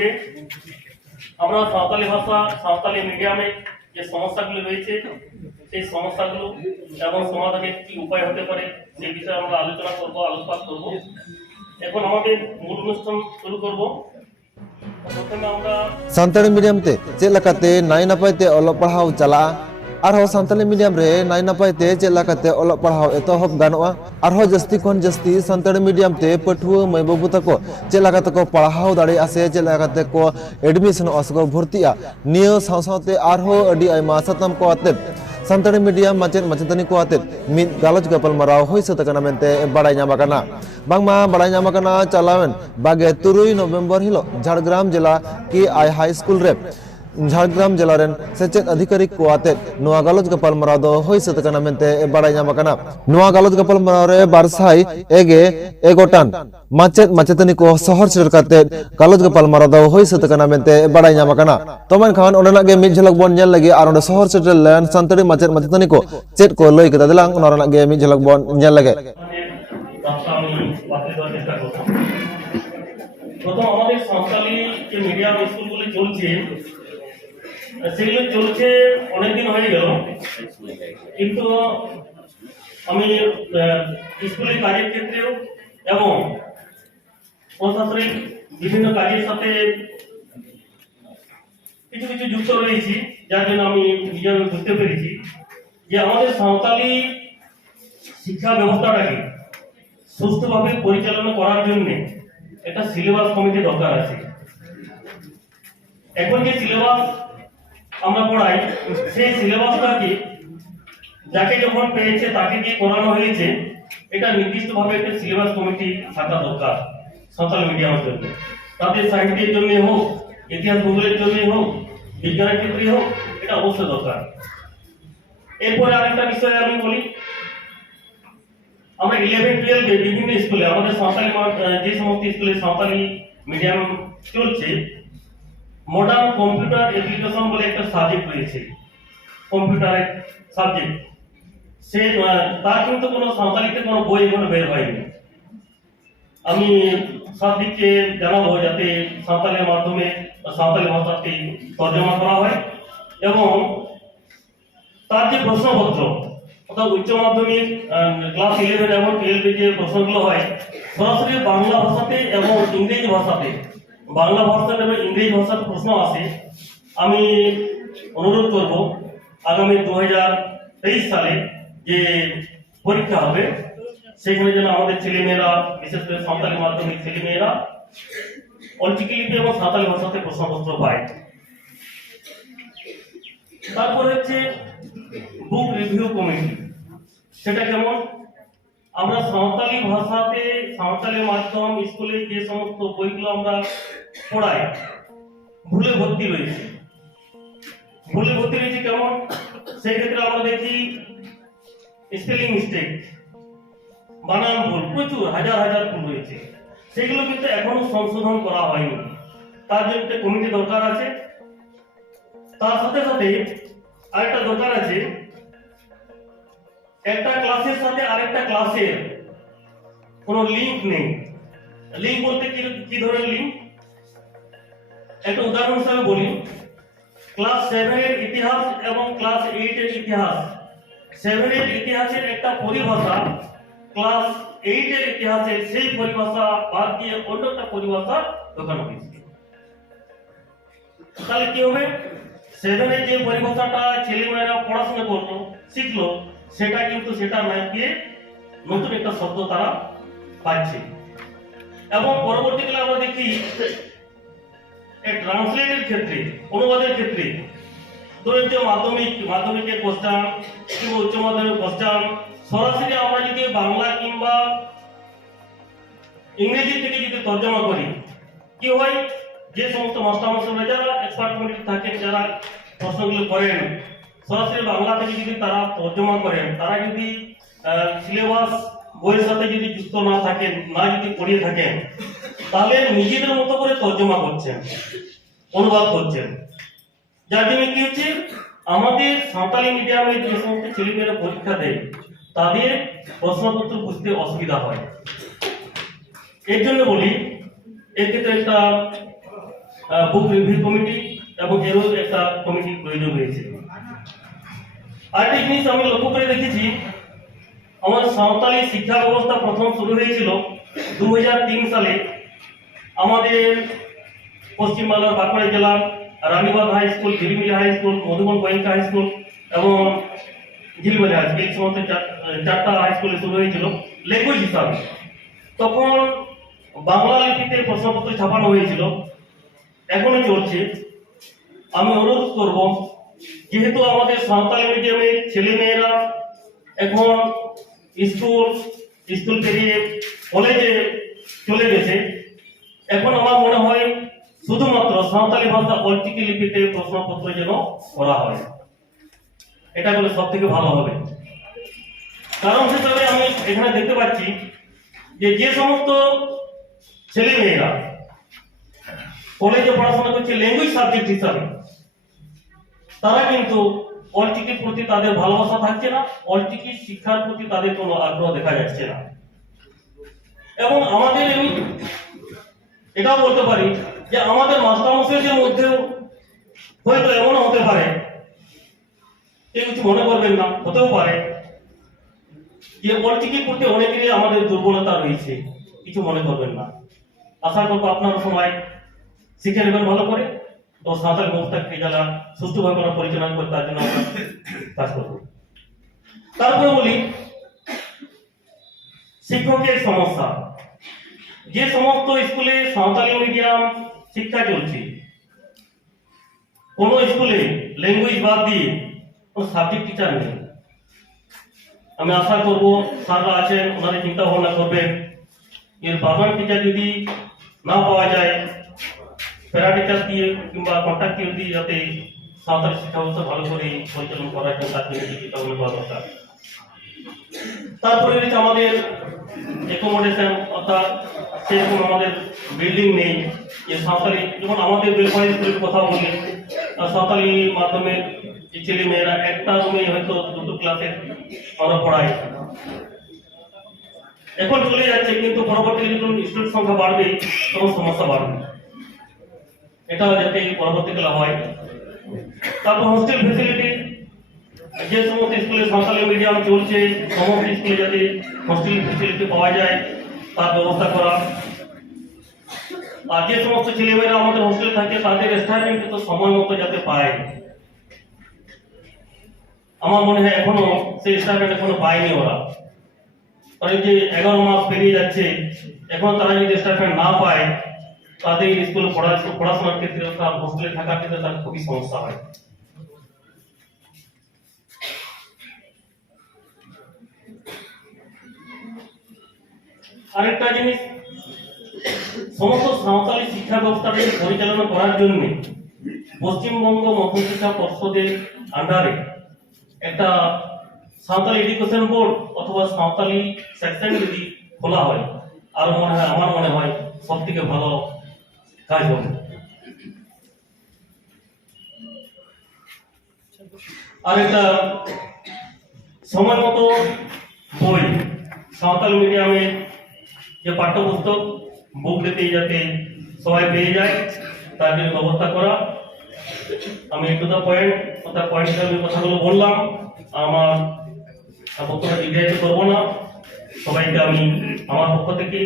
সঙ্গে আমরা সাঁওতালি ভাষা সাঁওতালি মিডিয়ামে যে সমস্যাগুলো রয়েছে সেই সমস্যাগুলো এবং সমাধানের কি উপায় হতে পারে সেই বিষয়ে আমরা আলোচনা করব, আলোকপাত করব। এখন আমাদের মূল অনুষ্ঠান শুরু করব। প্রথমে আমরা সান্তালি মিডিয়াম তে চেলাকাতে নাই নাপাইতে অলপ পড়াও চালা আরো সান্তালি মিডিয়াম রে নাই নাপাইতে চেলাকাতে অলপ পড়াও এতহব গানোa আরো জাস্তি খন জাস্তি সান্তালি মিডিয়াম তে পঠুয়া মাই বাবু তাকো চেলাকাতে কো পড়াও দাড়ি আছে চেলাকাতে কো এডমিশন আসগো ভর্তিয়া নিয় সাউসাতে আরো আডি আইমা সাতাম কো আতে সান্তালি মিডিয়াম মাচেন মাচেতানি কো আতে মিদ গালজ গাপাল মারাও হই সতকানা মেনতে বাড়াই নামাকানা বাংমা বাড়াই নামাকানা চালাवेन बागे 3 नवंबर हिलो झारग्राम जिला की आई हाई स्कूल रे झारग्राम जिला रेन सेचेत अधिकारी को आते नोआ गालज गपाल माराव दो होई सतकाना मेनते बाड़ाई नामाकाना नोआ गालज गपाल माराव रे बारसाई एगे एगोटान माचेत माचेतनी को शहर सरकाते गालज गपाल माराव दो होई सतकाना मेनते बाड़ाई नामाकाना तोमन खान ओनेना गे मिद झलक बोन नेल लगी आर ओने शहर सेटल लेन संतरी माचेत माचेतनी को चेत को लई कदा दिलां ओनारना गे मिद झलक बोन नेल लगे প্রথম আমাদের সাঁওতালি যে মিডিয়াম স্কুলগুলি চলছে সেগুলো চলছে অনেকদিন হয়ে গেল, কিন্তু আমি স্কুলের কাজের ক্ষেত্রেও এবং প্রশাসনিক বিভিন্ন কাজের সাথে কিছু কিছু যুক্ত রয়েছি, যার জন্য আমি নিজেকে বুঝতে পেরেছি যে আমাদের সাঁওতালি শিক্ষা ব্যবস্থাটাকে সুস্থভাবে পরিচালনা করার জন্য একটা সিলেবাস কমিটি দরকার আছে। এখন যে সিলেবাস আমরা পড়াই সেই সিলেবাসটাকে যাকে যখন পেয়েছে তাকে দিয়ে করানো হয়েছে, এটা নির্দিষ্টভাবে একটা সিলেবাস কমিটি থাকা দরকার সাঁওতালি মিডিয়ামের জন্য। তাদের সাহিত্যের জন্য হোক, ইতিহাস ভূগোলের জন্য হোক, বিজ্ঞানের ক্ষেত্রে হোক, এটা অবশ্যই দরকার। এরপরে আরেকটা বিষয় আমি বলি, আমরা 11-12 বিভিন্ন স্কুলে আমাদের সাঁওতালি যে সমস্ত স্কুলে সাঁওতালি মিডিয়াম চলছে, মডার্ন কম্পিউটার অ্যাপ্লিকেশন বলে একটা সাবজেক্ট রয়েছে, কম্পিউটারের সাবজেক্ট। সে তার কিন্তু কোনো সাঁওতালিতে কোনো বই এখনো বের হয়নি। আমি সব দিকে জানাবো যাতে সাঁওতালের মাধ্যমে সাঁওতালি ভাষাকে তর্জমা করা হয় এবং তার যে প্রশ্নপত্র অর্থাৎ উচ্চ মাধ্যমিক ক্লাস 11 এবং 12 যে প্রশ্নগুলো হয় সরাসরি বাংলা ভাষাতে এবং ইংরেজি ভাষাতে, বাংলা ভাষা এবং ইংরেজি ভাষার প্রশ্ন আসে। আমি অনুরোধ করব আগামী 2023 সালে যে পরীক্ষা হবে সেখানে যেন আমাদের ছেলেমেয়েরা, বিশেষ করে সাঁওতালি মাধ্যমিক ছেলেমেয়েরা অলচিকি লিপি এবং সাঁওতালি ভাষাতে প্রশ্নপত্র পায়। তারপর হচ্ছে বুক রিভিউ কমিটি। সেটা কেমন? আমরা সাঁওতালি ভাষাতে সাঁওতালি মাধ্যম স্কুলে যে সমস্ত বইগুলো আমরা পড়াই ভুলে ভর্তি রয়েছে। ভুলে ভর্তি রয়েছে কেমন? সেই ক্ষেত্রে আমরা দেখি স্পেলিং মিস্টেক, বানান ভুল, প্রচুর হাজার হাজার ভুল রয়েছে। সেগুলো কিন্তু এখনো সংশোধন করা হয়নি। তার জন্য একটা কমিটি দরকার আছে। তার সাথে সাথে আরেকটা দরকার আছে, একটা ক্লাসের সাথে আরেকটা ক্লাসের কোনো লিংক নেই। লিংক বলতে কি ধরনের লিংক? একটা উদাহরণ হিসেবে বলি, ক্লাস 7 এর ইতিহাস এবং ক্লাস 8 এর ইতিহাস, 7 এর ইতিহাসের একটা পরিভাষা ক্লাস 8 এর ইতিহাসের সেই পরিভাষা বাদ দিয়ে অন্য একটা পরিভাষা ঢোকানো হয়েছে। তাহলে কি হবে? 7 এর যে পরিভাষাটা ছেলেমেয়েরা পড়াশোনা করলো, শিখলো, সেটা কিন্তু সেটা না গিয়ে নতুন একটা শব্দ তারা পাচ্ছে। এবং পরবর্তীকালে আমরা দেখি এই ট্রান্সলেটের ক্ষেত্রে, অনুবাদের ক্ষেত্রে ধরুন যে মাধ্যমিকের কোশ্চেন কিংবা উচ্চ মাধ্যমিক কোশ্চেন সরাসরি আমরা যদি বাংলা কিংবা ইংরেজি থেকে যদি তর্জমা করি, কি হয়? যে সমস্ত মাস্টারমশাইরা যারা এক্সপার্ট কমিটি থাকেন, যারা প্রশ্নগুলো করেন, সরাসরি বাংলা থেকে যদি তারা তর্জমা করেন, তারা যদি সিলেবাস বইয়ের সাথে যদি যুক্ত না থাকেন, না যদি পড়িয়ে থাকেন, তাহলে নিজেদের মতো করে তর্জমা করছেন, অনুবাদ করছেন। যার জন্য কি হচ্ছে, আমাদের সাঁওতালি মিডিয়ামে যে সমস্ত ছেলেমেয়েরা পরীক্ষা দেয় তাদের প্রশ্নপত্র বুঝতে অসুবিধা হয়। এর জন্য বলি, এর ক্ষেত্রে একটা বুক রিভিউ কমিটি এবং এরও একটা কমিটি প্রয়োজন রয়েছে। আরেকটা জিনিস আমি লক্ষ্য করে দেখেছি, আমার সাঁওতালি শিক্ষা ব্যবস্থা প্রথম শুরু হয়েছিল 2003 সালে আমাদের পশ্চিমবাংলার বাঁকুড়া জেলার Ranibandh high school, Jhilimili high school, Madhuban Goenka high school এবং ঝিলিমিলি হাই স্কুল, এই সমস্ত চারটা হাই স্কুলে শুরু হয়েছিল ল্যাঙ্গুয়েজ হিসাবে। তখন বাংলা লিপিতে প্রশ্নপত্র ছাপানো হয়েছিল, এখনো চলছে। আমি অনুরোধ করব, যেহেতু আমাদের সাঁওতালি মিডিয়ামের ছেলে মেয়েরা এখন স্কুল পেরিয়ে কলেজে চলে গেছে, এখন আমার মনে হয় শুধুমাত্র সাঁওতালি ভাষা অলচিকি লিপিতে প্রশ্নপত্র যেন করা হয়, এটা করলে সব থেকে ভালো হবে। কারণ হিসাবে আমি এখানে দেখতে পাচ্ছি যে সমস্ত ছেলে মেয়েরা কলেজে পড়াশোনা করছে ল্যাঙ্গুয়েজ সাবজেক্ট হিসাবে, তারা কিন্তু অলচিকির প্রতি তাদের ভালোবাসা থাকছে না, অলচিকি শিক্ষার প্রতি তাদের কোনো আগ্রহ দেখা যাচ্ছে না। এবং আমাদের আমি এটাও বলতে পারি যে আমাদের মাস্টারমশাইদের মধ্যেও হয়তো এমনও হতে পারে, কেউ কিছু মনে করবেন না, হতেও পারে যে অলচিকির প্রতি অনেকেরই আমাদের দুর্বলতা রয়েছে, কিছু মনে করবেন না। আশা করবো আপনারা সবাই শিখে নেবেন ভালো করে, তো সাঁওতালি ব্যবস্থাকে যারা সুষ্ঠুভাবে আমরা পরিচালনা করে তার জন্য আমরা কাজ করবো। তারপরে বলি শিক্ষকের সমস্যা। যে সমস্ত স্কুলে সাঁওতালি মিডিয়াম শিক্ষা চলছে, কোন স্কুলে ল্যাঙ্গুয়েজ বাদ দিয়ে কোন সাবজেক্ট টিচার নেই। আমি আশা করব স্যাররা আছেন, ওনারা চিন্তা ভাবনা করবেন, এর পার্মানেন্ট টিচার যদি না পাওয়া যায়, প্যারা টিচার দিয়ে কিংবা কন্ট্রাক্ট দিয়ে যাতে সাঁওতালি শিক্ষা ব্যবস্থা ভালো করে পরিচালনা করার জন্য তার জন্য চিন্তা ভাবনা করা দরকার। তারপরে রয়েছে আমাদের অ্যাকোমোডেশন, অর্থাৎ সেরকম আমাদের বিল্ডিং নেই। যে সাঁওতালি যেমন আমাদের বেলপাড়ি স্কুলের কথা বলি, সাঁওতালি মাধ্যমে যে ছেলে মেয়েরা একটা রুমে হয়তো দুটো ক্লাসে আমরা পড়াই, এখন চলে যাচ্ছে, কিন্তু পরবর্তীকালে যখন স্টুডেন্ট সংখ্যা বাড়বে তখন সমস্যা বাড়বে, এটাও যাতে পরবর্তীকালে হয়। তারপর হোস্টেল ফেসিলিটি, যে সমস্ত স্কুলে সাঁওতালি মিডিয়াম চলছে সমস্ত স্কুলে যাতে হোস্টেল ফেসিলিটি পাওয়া যায় তার ব্যবস্থা করা। আর যে সমস্ত ছেলেমেয়েরা আমাদের হোস্টেলে থাকে তাদের স্টাইপেন্ড কিন্তু সময় মতো যাতে পায়, আমার মনে হয় এখনো সেই স্টাইপেন্ড এখনো পায়নি ওরা। কারণ যে 11 মাস পেরিয়ে যাচ্ছে, এখন তারা যদি স্টাইপেন্ড না পায়, তাদের স্কুলে পড়াশোনার ক্ষেত্রে তার হোস্টেলে থাকার ক্ষেত্রে তার খুবই সমস্যা হয়। আরেকটা জিনিস, সমস্ত সাঁওতালি শিক্ষা ব্যবস্থাকে পরিচালনা করার জন্য পশ্চিমবঙ্গ মধ্যশিক্ষা পর্ষদের আন্ডারে একটা সাঁওতালি এডুকেশন বোর্ড অথবা সাঁওতালি সেকশন যদি খোলা হয়, আর মনে হয় আমার মনে হয় সব থেকে ভালো কাজ হবে। আর একটা সময় মতো বই, সাঁওতালি মিডিয়ামে যে পাঠ্যপুস্তক বুক দিতে যাতে সবাই পেয়ে যায় তার জন্য ব্যবস্থা করা। আমি একটু পয়েন্ট হিসাবে কথাগুলো বললাম, আমার বক্তব্য দীর্ঘায়িত করবো না। সবাইকে আমি আমার পক্ষ থেকে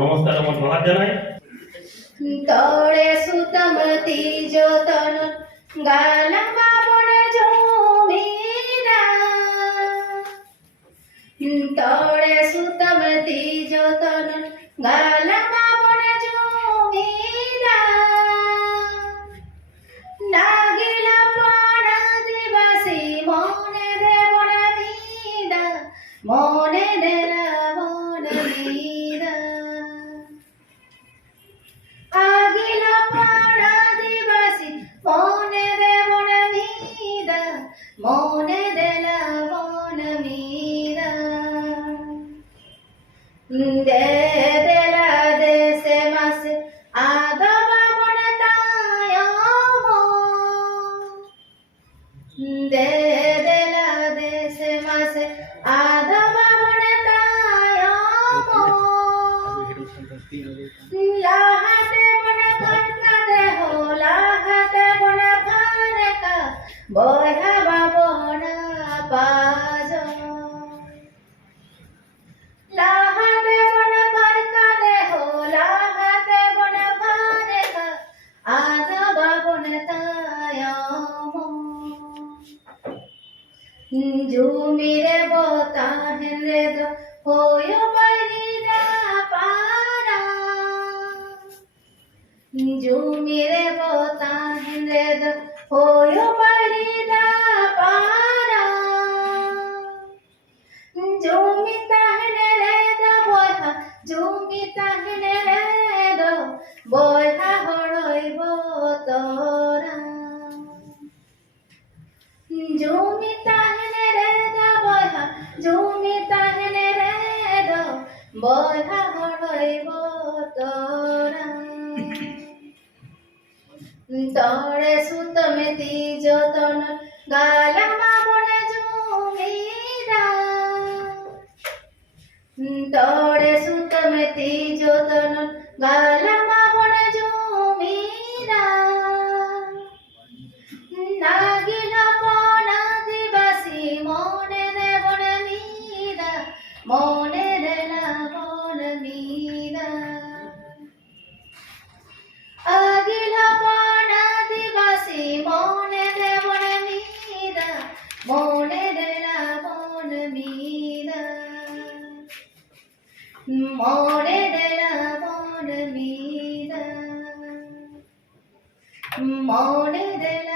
নমস্কার এবং জোহার জানাই। তরে সুতমতি যতন গালম বাবন জমিরা, তরে সুতমতি যতন গালম বাবন জমিরা, নাগিলা প্রাণ দিবাসী মনে দেবন মিদা, মনে দেবন মিদা, আগিলা বয়া বাবনা পাজ লাহাতে বন পারকা দেহ লাহাতে বন ভারে আজ বাবন তায়াম জুমিরে বতা হেলে দো হয়ো বাইরা পারা জুমিরে বতা হেলে দো হয়ো বাইরা পারা জুমি তাহলে রে দো বয়হা জুমি তাহলে রে দো বয়হা হড়ইব তোরা জুমি তাহলে রে দো বয়হা জুমি তাহলে রে দো বয়হা হড়ইব তোরা তড়ে সুতমেতি যতন গালামা বনে জুমিরা তড়ে সুতমেতি যতন গালামা বনে জুমিরা নাগিল বন দিবাসী মনে দেবন মীরা মনে দেলা বন মীরা আগিল বন দিবাসী মনে দেবন মীরা মনে দেলা বন মীরা মনে দেলা বন মীরা মনে দেলা